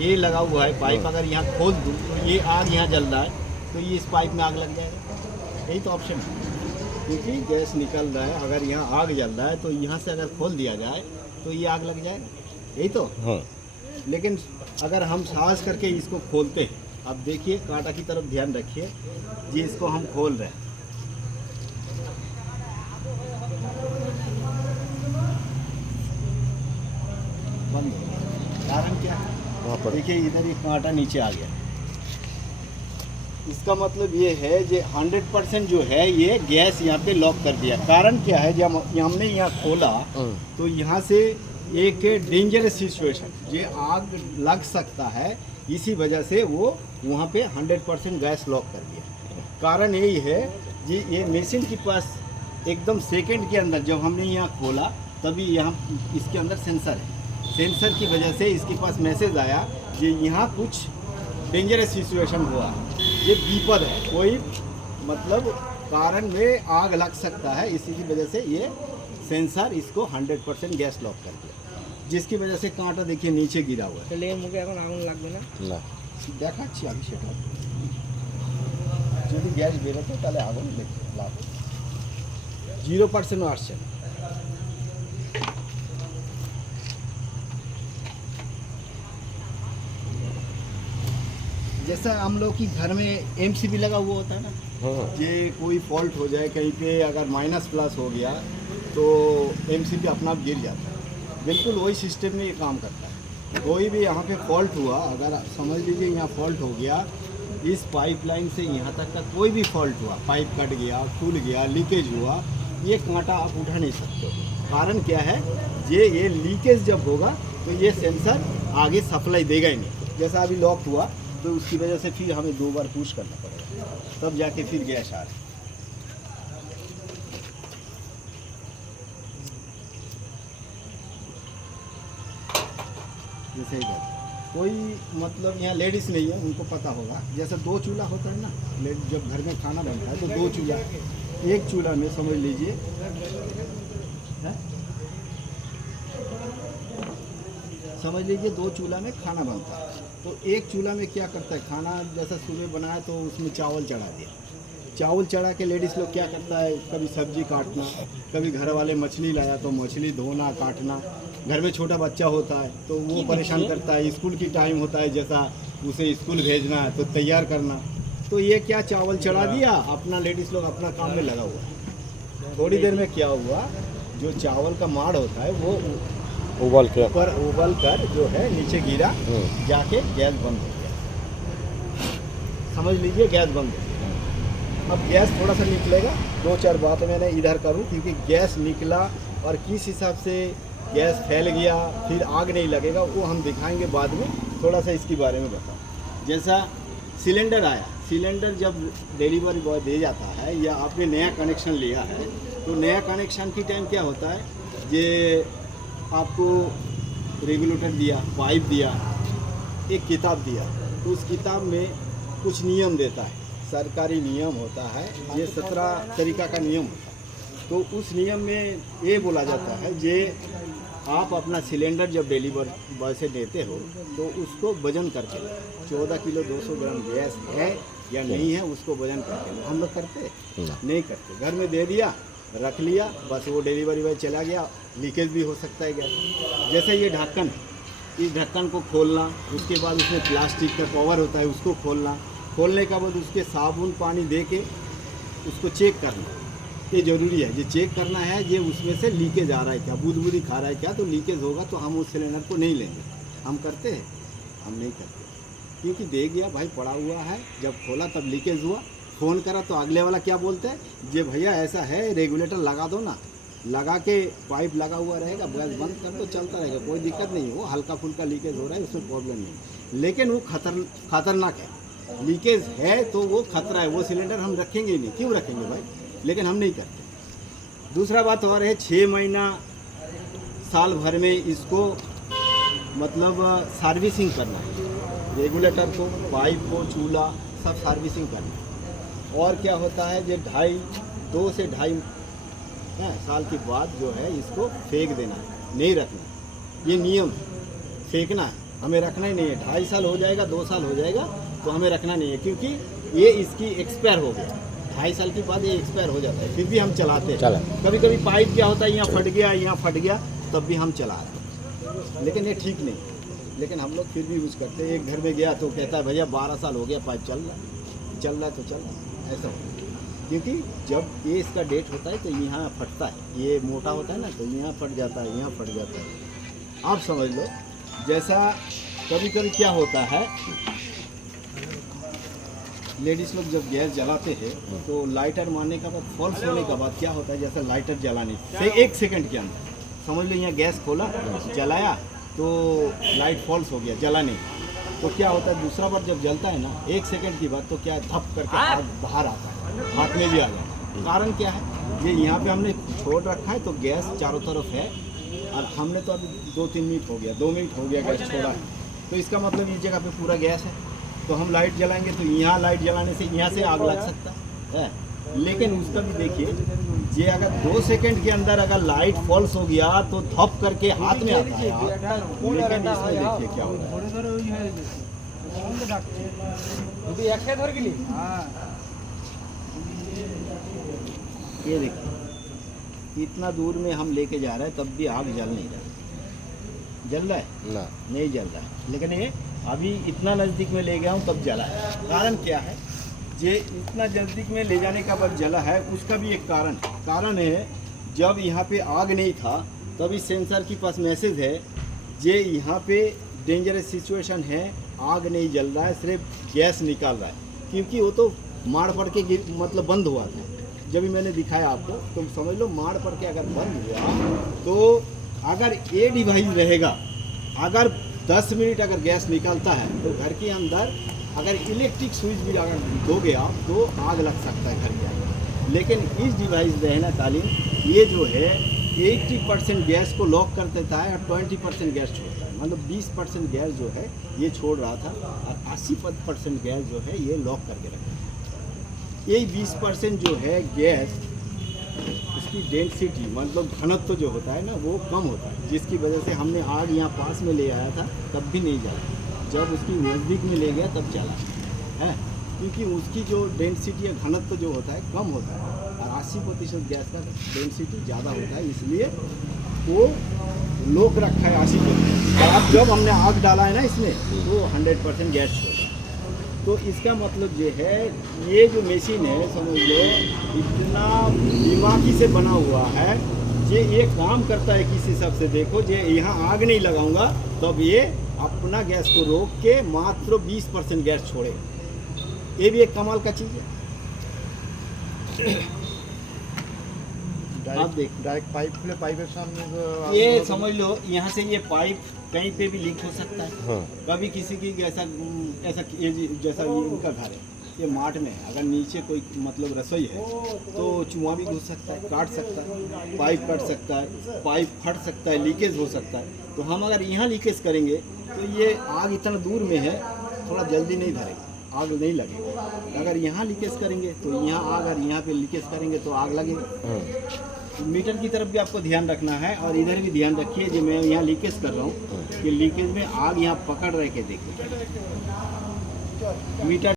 ये लगा हुआ है पाइप, अगर यहाँ खोल दूँ तो ये आग यहाँ जल रहा है तो ये इस पाइप में आग लग जाएगा। यही तो ऑप्शन है, क्योंकि गैस निकल रहा है, अगर यहाँ आग जल रहा है तो यहाँ से अगर खोल दिया जाए तो ये आग लग जाएगा। यही तो। हाँ। लेकिन अगर हम साहस करके इसको खोलते हैं, अब देखिए कांटा की तरफ ध्यान रखिए जी, इसको हम खोल रहे हैं, बंद हो गया। कारण क्या है, वहाँ पर देखिए इधर ये कांटा नीचे आ गया, इसका मतलब ये है जो 100% जो है ये गैस यहाँ पे लॉक कर दिया। कारण क्या है, जब हमने यहाँ खोला तो यहाँ से एक डेंजरस सिचुएशन, ये आग लग सकता है, इसी वजह से वो वहाँ पे 100% गैस लॉक कर दिया। कारण यही है जी, ये मशीन के पास एकदम सेकंड के अंदर जब हमने यहाँ खोला तभी यहाँ इसके अंदर सेंसर है, सेंसर की वजह से इसके पास मैसेज आया कि यहाँ कुछ डेंजरस सिचुएशन हुआ, ये विपद है, कोई मतलब कारण में आग लग सकता है, इसी की वजह से ये सेंसर इसको 100% गैस लॉक कर दिया, जिसकी वजह से कांटा देखिए नीचे गिरा हुआ है। मुझे এখন আগুন লাগবে না না দেখাচ্ছি আমি সেটা, যদি গ্যাস বেরোতো তাহলে আগুন লাভ 0% আসছে না। जैसा हम लोग की घर में एमसीबी लगा हुआ होता है ना, हाँ। ये कोई फॉल्ट हो जाए कहीं पे, अगर माइनस प्लस हो गया तो एमसीबी अपना आप गिर जाता है, बिल्कुल वही सिस्टम में ये काम करता है। कोई भी यहाँ पे फॉल्ट हुआ, अगर समझ लीजिए यहाँ फॉल्ट हो गया, इस पाइपलाइन से यहाँ तक का कोई भी फॉल्ट हुआ, पाइप कट गया, खुल गया, लीकेज हुआ, ये कांटा आप उठा नहीं सकते। कारण क्या है, ये लीकेज जब होगा तो ये सेंसर आगे सप्लाई देगा ही नहीं। जैसा अभी लॉक हुआ तो उसकी वजह से फिर हमें 2 बार पुश करना पड़ेगा, तब जाके फिर गैस आ रही। जैसे ही कोई मतलब यहाँ लेडीज़ नहीं है, उनको पता होगा, जैसे 2 चूल्हा होता है ना, जब घर में खाना बनता है तो 2 चूल्हा, एक चूल्हा में समझ लीजिए है? समझ लीजिए 2 चूल्हा में खाना बनता है, तो एक चूल्हा में क्या करता है, खाना जैसा सुबह बनाया तो उसमें चावल चढ़ा दिया, चावल चढ़ा के लेडीज़ लोग क्या करता है, कभी सब्जी काटना, कभी घर वाले मछली लाया तो मछली धोना काटना, घर में छोटा बच्चा होता है तो वो परेशान करता है, स्कूल की टाइम होता है, जैसा उसे स्कूल भेजना है तो तैयार करना, तो ये क्या चावल चढ़ा दिया, अपना लेडीज़ लोग अपना काम में लगा हुआ। थोड़ी देर में क्या हुआ, जो चावल का माड़ होता है वो उबाल के ऊपर उबल कर जो है नीचे गिरा, जाके गैस बंद हो गया, समझ लीजिए गैस बंद हो गया। अब गैस थोड़ा सा निकलेगा, 2-4 बातें मैंने इधर करूं, क्योंकि गैस निकला और किस हिसाब से गैस फैल गया, फिर आग नहीं लगेगा, वो हम दिखाएंगे बाद में। थोड़ा सा इसके बारे में बताओ। जैसा सिलेंडर आया, सिलेंडर जब डिलीवरी बॉय दे जाता है या आपने नया कनेक्शन लिया है, तो नया कनेक्शन की टाइम क्या होता है, ये आपको रेगुलेटर दिया, पाइप दिया, एक किताब दिया, तो उस किताब में कुछ नियम देता है, सरकारी नियम होता है, ये 17 तरीका का नियम होता है। तो उस नियम में ये बोला जाता है जे आप अपना सिलेंडर जब डिलीवर बॉय से देते हो तो उसको वजन करके, 14 किलो 200 ग्राम गैस है या नहीं है, उसको वजन करके। हम लोग करते नहीं करते, घर में दे दिया, रख लिया, बस वो डिलीवरी बॉय चला गया, लीकेज भी हो सकता है गैस। जैसे ये ढक्कन, इस ढक्कन को खोलना, उसके बाद उसमें प्लास्टिक का कवर होता है, उसको खोलना, खोलने के बाद उसके साबुन पानी दे के उसको चेक करना, ये ज़रूरी है। ये चेक करना है ये उसमें से लीकेज आ रहा है क्या, बुदबुदी खा रहा है क्या, तो लीकेज होगा तो हम उस सिलेंडर को नहीं लेंगे। हम करते हैं, हम नहीं करते, क्योंकि दे गया भाई, पड़ा हुआ है, जब खोला तब लीकेज हुआ, फ़ोन करा तो अगले वाला क्या बोलते हैं, जे भैया ऐसा है रेगुलेटर लगा दो ना, लगा के पाइप लगा हुआ रहेगा, गैस बंद कर दो, चलता रहेगा, कोई दिक्कत नहीं, वो हल्का फुल्का लीकेज हो रहा है, उसमें प्रॉब्लम नहीं। लेकिन वो खतरनाक है, लीकेज है तो वो खतरा है, वो सिलेंडर हम रखेंगे ही नहीं, क्यों रखेंगे भाई, लेकिन हम नहीं करते। दूसरा बात और है, 6 महीना साल भर में इसको मतलब सर्विसिंग करना है, रेगुलेटर को, पाइप को, चूल्हा सब सर्विसिंग करना है। और क्या होता है, जो 2 से 2.5 साल के बाद जो है इसको फेंक देना है, नहीं रखना, ये नियम है, फेंकना है। हमें रखना ही नहीं है। 2.5 साल हो जाएगा, 2 साल हो जाएगा तो हमें रखना नहीं है, क्योंकि ये इसकी एक्सपायर हो गया। 2.5 साल के बाद ये एक्सपायर हो जाता है, फिर भी हम चलाते हैं। कभी कभी पाइप क्या होता है, यहाँ फट गया, यहाँ फट गया, तब भी हम चलाते हैं, लेकिन ये ठीक नहीं। लेकिन हम लोग फिर भी यूज़ करते हैं। एक घर में गया तो कहता है भैया 12 साल हो गया पाइप चल रहा है, चल रहा है तो चल रहा है, ऐसा होता है। क्योंकि जब ये इसका डेट होता है तो यहाँ फटता है, ये मोटा होता है ना, तो यहाँ फट जाता है, यहाँ फट जाता है। आप समझ लो, जैसा कभी कभी क्या होता है, लेडीज़ लोग जब गैस जलाते हैं तो लाइटर मारने के बाद, फॉल्स होने के बाद क्या होता है, जैसा लाइटर जलाने से 1 सेकंड के अंदर समझ लो यहाँ गैस खोला, जलाया तो लाइट फॉल्स हो गया, जला नहीं। तो क्या होता है, दूसरा बार जब जलता है ना 1 सेकंड की बाद, तो क्या है, धप करके आग बाहर आता है, हाथ में भी आ जाता है। कारण क्या है, ये यहाँ पे हमने छोड़ रखा है तो गैस चारों तरफ है, और हमने तो अभी 2-3 मिनट हो गया, 2 मिनट हो गया गैस छोड़ा है, तो इसका मतलब इस जगह पे पूरा गैस है। तो हम लाइट जलाएंगे तो यहाँ लाइट जलाने से यहाँ से आग लग सकता है। लेकिन उसका भी देखिए, ये अगर 2 सेकंड के अंदर अगर लाइट फॉल्स हो गया तो धप करके हाथ में आता है। लेकिन इसमें देखिए क्या होता है, ये देखिए इतना दूर में हम लेके जा रहे हैं तब भी आग जल नहीं रहा। जल रहा है ना? नहीं जल रहा है। लेकिन ये अभी इतना नज़दीक में ले गया हूँ तब जला है। कारण क्या है, ये इतना नज़दीक में ले जाने का बाद जला है, उसका भी एक कारण है, जब यहाँ पे आग नहीं था तब इस सेंसर के पास मैसेज है, ये यहाँ पे डेंजरस सिचुएशन है, आग नहीं जल रहा है, सिर्फ गैस निकाल रहा है। क्योंकि वो तो मार पड़ के मतलब बंद हुआ था। जब भी मैंने दिखाया आपको तो समझ लो मार पड़ के अगर बंद हुआ, तो अगर ये डिवाइस रहेगा, अगर 10 मिनट अगर गैस निकलता है तो घर के अंदर अगर इलेक्ट्रिक स्विच भी अगर दोगे आप तो आग लग सकता है घर के अंदर। लेकिन इस डिवाइस रहना कालीन ये जो है 80% गैस को लॉक कर देता है और 20% गैस छोड़ता है। मतलब 20% गैस जो है ये छोड़ रहा था और 80% गैस जो है ये लॉक करके रखता है। यही 20% जो है गैस, इसकी डेंसिटी मतलब घनत्व जो होता है ना वो कम होता है, जिसकी वजह से हमने आग यहाँ पास में ले आया था तब भी नहीं जला, जब उसकी नज़दीक में ले गया तब जला है। क्योंकि उसकी जो डेंसिटी या घनत्व जो होता है कम होता है और 80% गैस का डेंसिटी ज़्यादा होता है, इसलिए वो लोक रखा है 80%। अब जब हमने आग डाला है ना इसमें तो 100% गैस छोड़ा। तो इसका मतलब ये है, ये जो मशीन है समझ लो इतना दिमागी से बना हुआ है, ये काम करता है किस हिसाब से। देखो ये यहाँ आग नहीं लगाऊंगा तब ये अपना गैस को रोक के मात्र 20% गैस छोड़े। ये भी एक कमाल का चीज़ है। आप देख डायरेक्ट पाइप सामने ये समझ लो यहाँ से ये पाइप कहीं पे भी लीक हो सकता है। हाँ। कभी किसी की जैसा ये जैसा ये इनका घर है, ये मार्ट में है, अगर नीचे कोई मतलब रसोई है तो चूहा भी घुस सकता है, काट सकता है, पाइप कट सकता है, पाइप फट सकता है, लीकेज हो सकता है। तो हम अगर यहाँ लीकेज करेंगे तो ये आग इतना दूर में है, थोड़ा जल्दी नहीं धरेगा, आग नहीं लगेगा। अगर यहाँ लीकेज करेंगे तो यहाँ आग, अगर यहाँ पे लीकेज करेंगे तो आग लगेगा। मीटर की तरफ भी आपको ध्यान रखना है और इधर भी ध्यान रखिए। जो मैं यहाँ लीकेज कर रहा हूँ कि लीकेज में आग यहाँ पकड़ रह के देखिए मीटर